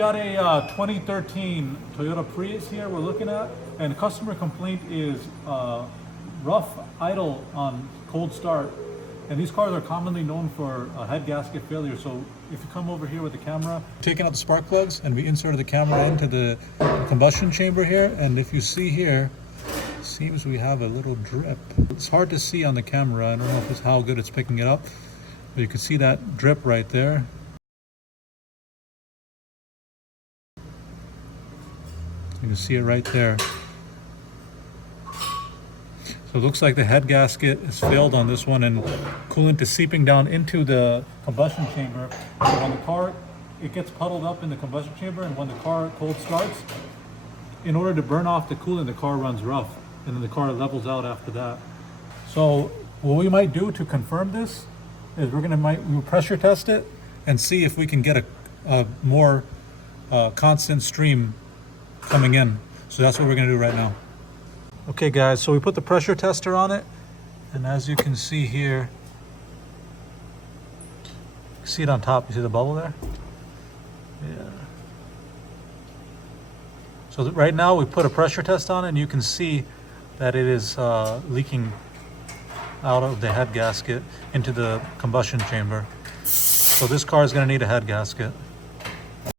got a 2013 Toyota Prius here we're looking at, and customer complaint is rough idle on cold start. And these cars are commonly known for head gasket failure. So if you come over here with the camera, taking out the spark plugs, and we inserted the camera into the combustion chamber here, and if you see here, it seems we have a little drip. It's hard to see on the camera. I don't know if it's how good it's picking it up, but you can see that drip right there. You can see it right there. So it looks like the head gasket is failed on this one, and coolant is seeping down into the combustion chamber. And when the car, it gets puddled up in the combustion chamber, and when the car cold starts, in order to burn off the coolant, the car runs rough, and then the car levels out after that. So what we might do to confirm this is we'll pressure test it and see if we can get a more constant stream coming in. So that's what we're gonna do right now. Okay guys, so we put the pressure tester on it, and as you can see here, see it on top, you see the bubble there? Yeah. So right now we put a pressure test on it, and you can see that it is leaking out of the head gasket into the combustion chamber. So this car is going to need a head gasket.